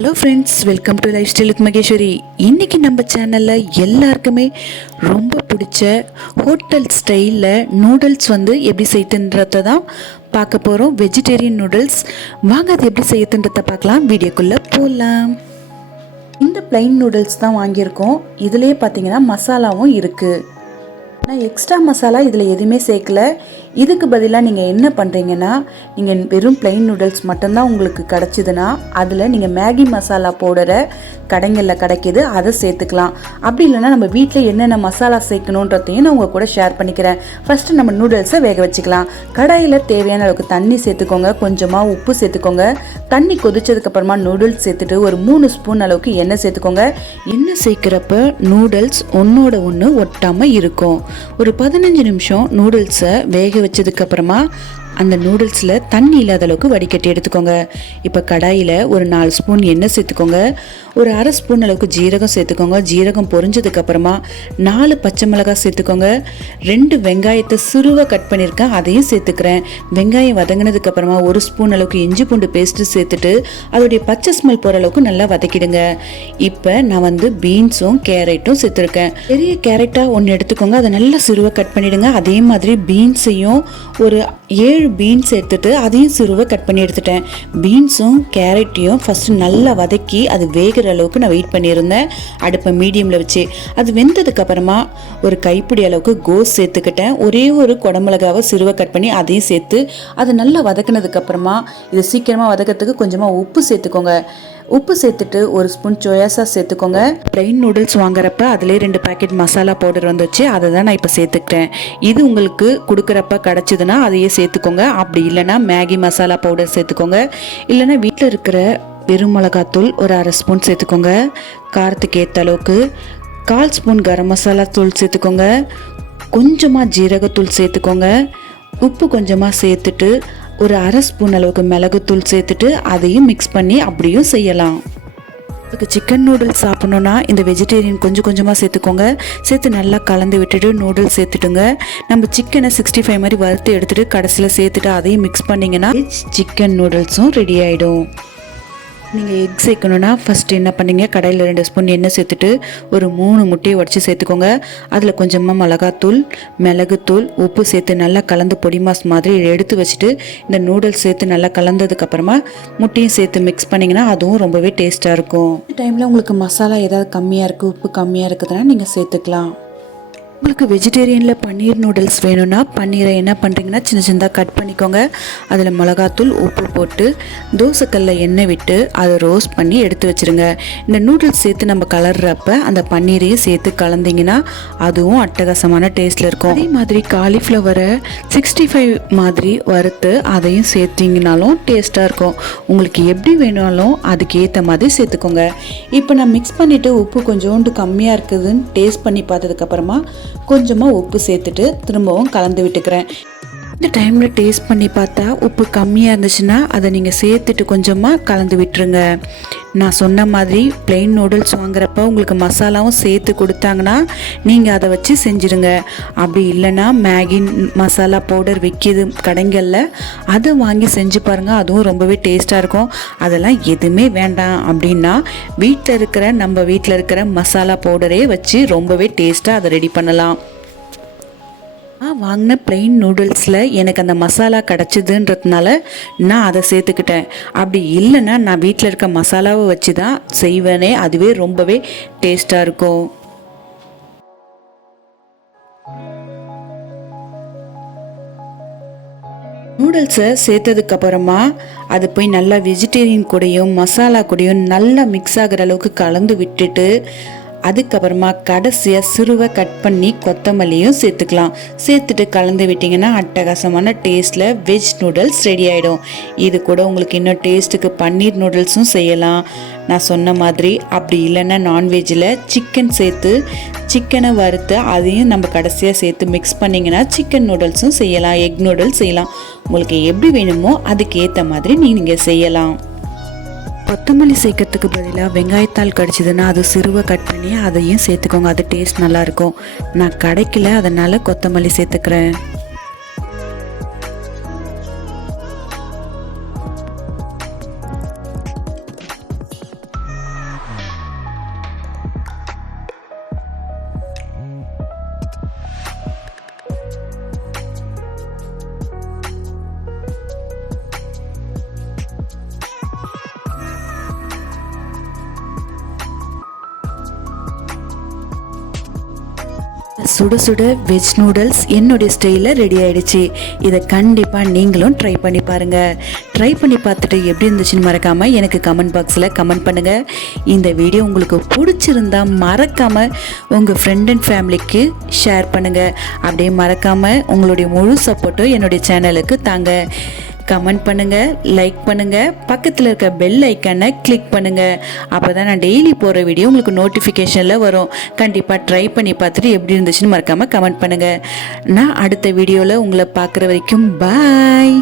Hello friends, welcome to life style with Maheswari. இன்றைக்கி நம்ம சேனலில் எல்லாருக்குமே ரொம்ப பிடிச்ச ஹோட்டல் ஸ்டைலில் நூடுல்ஸ் எப்படி செய்யுதுன்றதை தான் பார்க்க போகிறோம். Vegetarian noodles. வாங்க அது எப்படி செய்யுதுன்றதை பார்க்கலாம். வீடியோக்குள்ளே போகலாம். இந்த பிளைன் நூடுல்ஸ் தான் வாங்கியிருக்கோம். இதுலேயே பார்த்தீங்கன்னா மசாலாவும் இருக்குது. நான் எக்ஸ்ட்ரா மசாலா இதில் எதுவுமே சேர்க்கல. இதுக்கு பதிலாக நீங்கள் என்ன பண்ணுறீங்கன்னா, நீங்கள் வெறும் பிளைன் நூடுல்ஸ் மட்டும்தான் உங்களுக்கு கிடச்சிதுன்னா அதில் நீங்கள் மேகி மசாலா பவுடரை கடைங்களில் கிடைக்கிது, அதை சேர்த்துக்கலாம். அப்படி இல்லைனா நம்ம வீட்டில் என்னென்ன மசாலா சேர்க்கணுன்றதையும் நான் உங்கள் கூட ஷேர் பண்ணிக்கிறேன். ஃபஸ்ட்டு நம்ம நூடுல்ஸை வேக வச்சுக்கலாம். கடாயில் தேவையான அளவுக்கு தண்ணி சேர்த்துக்கோங்க, கொஞ்சமாக உப்பு சேர்த்துக்கோங்க. தண்ணி கொதிச்சதுக்கப்புறமா நூடுல்ஸ் சேர்த்துட்டு ஒரு 3 ஸ்பூன் அளவுக்கு எண்ணெய் சேர்த்துக்கோங்க. எண்ணெய் சேர்க்குறப்ப நூடுல்ஸ் ஒன்றோட ஒன்று ஒட்டாமல் இருக்கும். ஒரு 15 நிமிஷம் நூடுல்ஸை வேக வச்சதுக்கப்புறமா அந்த நூடுல்ஸில் தண்ணி இல்லாத அளவுக்கு வடிகட்டி எடுத்துக்கோங்க. இப்போ கடாயில் ஒரு 4 ஸ்பூன் எண்ணெய் சேர்த்துக்கோங்க. ஒரு அரை ஸ்பூன் அளவுக்கு ஜீரகம் சேர்த்துக்கோங்க. ஜீரகம் பொரிஞ்சதுக்கப்புறமா 4 பச்சை மிளகாய் சேர்த்துக்கோங்க. 2 வெங்காயத்தை சிறுவை கட் பண்ணியிருக்கேன், அதையும் சேர்த்துக்கிறேன். வெங்காயம் வதங்கினதுக்கப்புறமா 1 ஸ்பூன் அளவுக்கு இஞ்சி பூண்டு பேஸ்ட்டு சேர்த்துட்டு அதோடைய பச்சை ஸ்மெல் போகிற அளவுக்கு நல்லா வதக்கிடுங்க. இப்போ நான் பீன்ஸும் கேரட்டும் சேர்த்துருக்கேன். பெரிய கேரட்டாக ஒன்று எடுத்துக்கோங்க, அதை நல்லா சிறுவை கட் பண்ணிவிடுங்க. அதே மாதிரி பீன்ஸையும் ஒரு 7 பீன்ஸ் எடுத்துட்டு அதையும் சிறுவை கட் பண்ணி எடுத்துட்டேன். பீன்ஸும் கேரட்டையும் ஃபஸ்ட்டு நல்லா வதக்கி அது வேகிற அளவுக்கு நான் வெயிட் பண்ணியிருந்தேன். அடுப்பை மீடியமில் வச்சு அது வெந்ததுக்கப்புறமா ஒரு கைப்பிடி அளவுக்கு கோஸ் சேர்த்துக்கிட்டேன். ஒரே ஒரு குடமிளகாவை சிறுவை கட் பண்ணி அதையும் சேர்த்து அது நல்லா வதக்கினதுக்கப்புறமா இது சீக்கிரமாக வதக்கிறதுக்கு கொஞ்சமாக உப்பு சேர்த்துக்கோங்க. உப்பு சேர்த்துட்டு 1 ஸ்பூன் சோயா சாஸ் சேர்த்துக்கோங்க. பிளைன் நூடுல்ஸ் வாங்குறப்ப அதிலே 2 பேக்கெட் மசாலா பவுடர் வந்துச்சு, அதை தான் நான் இப்போ சேர்த்துக்கிட்டேன். இது உங்களுக்கு கொடுக்குறப்ப கிடச்சிதுன்னா அதையே சேர்த்துக்கோங்க. அப்படி இல்லைன்னா மேகி மசாலா பவுடர் சேர்த்துக்கோங்க. இல்லைன்னா வீட்டில் இருக்கிற வெறும் மிளகாத்தூள் ஒரு அரை ஸ்பூன் சேர்த்துக்கோங்க. காரத்துக்கு ஏற்ற அளவுக்கு 1/4 ஸ்பூன் கரம் மசாலா தூள் சேர்த்துக்கோங்க. கொஞ்சமாக ஜீரகத்தூள் சேர்த்துக்கோங்க. உப்பு கொஞ்சமாக சேர்த்துட்டு ஒரு அரை ஸ்பூன் அளவுக்கு மிளகுத்தூள் சேர்த்துட்டு அதையும் மிக்ஸ் பண்ணி அப்படியும் செய்யலாம். இதுக்கு சிக்கன் நூடுல்ஸ் சாப்பிட்ணுன்னா இந்த வெஜிடேரியன் கொஞ்சம் கொஞ்சமாக சேர்த்துக்கோங்க. சேர்த்து நல்லா கலந்து விட்டுட்டு நூடுல்ஸ் சேர்த்துட்டுங்க. நம்ம சிக்கனை 65 மாதிரி வறுத்து எடுத்துகிட்டு கடைசியில் சேர்த்துட்டு அதையும் மிக்ஸ் பண்ணிங்கன்னா சிக்கன் நூடுல்ஸும் ரெடி ஆகிடும். நீங்கள் எக் சேர்க்கணுன்னா ஃபஸ்ட்டு என்ன பண்ணிங்க, கடாயில் 2 ஸ்பூன் எண்ணெய் சேர்த்துட்டு ஒரு 3 முட்டையை உடச்சி சேர்த்துக்கோங்க. அதில் கொஞ்சமாக மிளகாத்தூள், மிளகுத்தூள், உப்பு சேர்த்து நல்லா கலந்து பொடி மாஸ் மாதிரி எடுத்து வச்சுட்டு இந்த நூடுல்ஸ் சேர்த்து நல்லா கலந்ததுக்கப்புறமா முட்டையும் சேர்த்து மிக்ஸ் பண்ணிங்கன்னா அதுவும் ரொம்பவே டேஸ்ட்டாக இருக்கும். இந்த டைமில் உங்களுக்கு மசாலா ஏதாவது கம்மியாக இருக்குது, உப்பு கம்மியாக இருக்குதுன்னா நீங்கள் சேர்த்துக்கலாம். உங்களுக்கு வெஜிடேரியனில் பன்னீர் நூடுல்ஸ் வேணும்னா பன்னீரை என்ன பண்ணுறீங்கன்னா சின்ன சின்னதாக கட் பண்ணிக்கோங்க. அதில் மிளகாத்தூள், உப்பு போட்டு தோசைக்கல்ல எண்ணெய் விட்டு அதை ரோஸ்ட் பண்ணி எடுத்து வச்சுருங்க. இந்த நூடுல்ஸ் சேர்த்து நம்ம கலர்றப்ப அந்த பன்னீரையும் சேர்த்து கலந்திங்கன்னா அதுவும் அட்டகாசமான டேஸ்ட்டில் இருக்கும். அதே மாதிரி காலிஃப்ளவரை 65 மாதிரி வறுத்து அதையும் சேர்த்திங்கனாலும் டேஸ்ட்டாக இருக்கும். உங்களுக்கு எப்படி வேணாலும் அதுக்கு ஏற்ற மாதிரி சேர்த்துக்கோங்க. இப்போ நான் மிக்ஸ் பண்ணிவிட்டு உப்பு கொஞ்சோண்டு கம்மியாக இருக்குதுன்னு டேஸ்ட் பண்ணி பார்த்ததுக்கப்புறமா கொஞ்சமாக உப்பு சேர்த்துட்டு திரும்பவும் கலந்து விட்டுக்கிறேன். இந்த டைமில் டேஸ்ட் பண்ணி பார்த்தா உப்பு கம்மியாக இருந்துச்சுன்னா அதை நீங்கள் சேர்த்துட்டு கொஞ்சமாக கலந்து விட்டுருங்க. நான் சொன்ன மாதிரி பிளெயின் நூடுல்ஸ் வாங்குறப்ப உங்களுக்கு மசாலாவும் சேர்த்து கொடுத்தாங்கன்னா நீங்கள் அதை வச்சு செஞ்சுருங்க. அப்படி இல்லைன்னா மேகி மசாலா பவுடர் விற்கிது கடைகளில், அதை வாங்கி செஞ்சு பாருங்கள், அதுவும் ரொம்பவே டேஸ்ட்டாக இருக்கும். அதெல்லாம் எதுவுமே வேண்டாம் அப்படின்னா நம்ம வீட்டில் இருக்கிற மசாலா பவுடரே வச்சு ரொம்பவே டேஸ்ட்டாக அதை ரெடி பண்ணலாம். வாங்கின பிளெயின் நூடுல்ஸில் எனக்கு அந்த மசாலா கிடச்சிதுன்றதுனால நான் அதை சேர்த்துக்கிட்டேன். அப்படி இல்லைன்னா நான் வீட்டில் இருக்க மசாலாவை வச்சு தான் செய்வேனே, அதுவே ரொம்பவே டேஸ்ட்டாக இருக்கும். நூடுல்ஸை சேர்த்ததுக்கப்புறமா அது போய் நல்லா வெஜிடேரியன் கூடயும் மசாலா கூடயும் நல்லா மிக்ஸ் ஆகிற அளவுக்கு கலந்து விட்டுட்டு அதுக்கப்புறமா கடைசியாக சிறுவை கட் பண்ணி கொத்தமல்லியும் சேர்த்துக்கலாம். சேர்த்துட்டு கலந்து விட்டிங்கன்னா அட்டகாசமான டேஸ்ட்டில் வெஜ் நூடுல்ஸ் ரெடி ஆகிடும். இது கூட உங்களுக்கு இன்னும் டேஸ்ட்டுக்கு பன்னீர் நூடுல்ஸும் செய்யலாம் நான் சொன்ன மாதிரி. அப்படி இல்லைன்னா நான்வெஜ்ஜில் சிக்கன் சேர்த்து சிக்கனை வறுத்து அதையும் நம்ம கடைசியாக சேர்த்து மிக்ஸ் பண்ணிங்கன்னா சிக்கன் நூடுல்ஸும் செய்யலாம், எக் நூடுல்ஸ் செய்யலாம். உங்களுக்கு எப்படி வேணுமோ அதுக்கு ஏற்ற மாதிரி நீங்கள் செய்யலாம். கொத்தமல்லி சேர்க்கறதுக்கு பதிலாக வெங்காயத்தாள் கிடச்சிதுன்னா அது சிறுவை கட் பண்ணி அதையும் சேர்த்துக்கோங்க, அது டேஸ்ட் நல்லாயிருக்கும். நான் கிடைக்கல, அதனால் கொத்தமல்லி சேர்த்துக்கிறேன். சுட சுட வெஜ் நூடுல்ஸ் என்னுடைய ஸ்டைலில் ரெடி ஆயிடுச்சு. இதை கண்டிப்பாக நீங்களும் ட்ரை பண்ணி பாருங்கள். ட்ரை பண்ணி பார்த்துட்டு எப்படி இருந்துச்சுன்னு மறக்காமல் எனக்கு கமெண்ட் பாக்ஸில் கமெண்ட் பண்ணுங்கள். இந்த வீடியோ உங்களுக்கு பிடிச்சிருந்தா மறக்காமல் உங்கள் ஃப்ரெண்ட் அண்ட் ஃபேமிலிக்கு ஷேர் பண்ணுங்கள். அப்படியே மறக்காமல் உங்களுடைய முழு சப்போர்ட்டும் என்னுடைய சேனலுக்கு தாங்க. கமெண்ட் பண்ணுங்கள், லைக் பண்ணுங்கள், பக்கத்தில் இருக்க பெல் ஐக்கானை கிளிக் பண்ணுங்கள். அப்போ தான் நான் டெய்லி போகிற வீடியோ உங்களுக்கு நோட்டிஃபிகேஷனில் வரும். கண்டிப்பாக ட்ரை பண்ணி பார்த்துட்டு எப்படி இருந்துச்சுன்னு மறக்காமல் கமெண்ட் பண்ணுங்கள். நான் அடுத்த வீடியோவில் உங்களை பார்க்குற வரைக்கும் பாய்.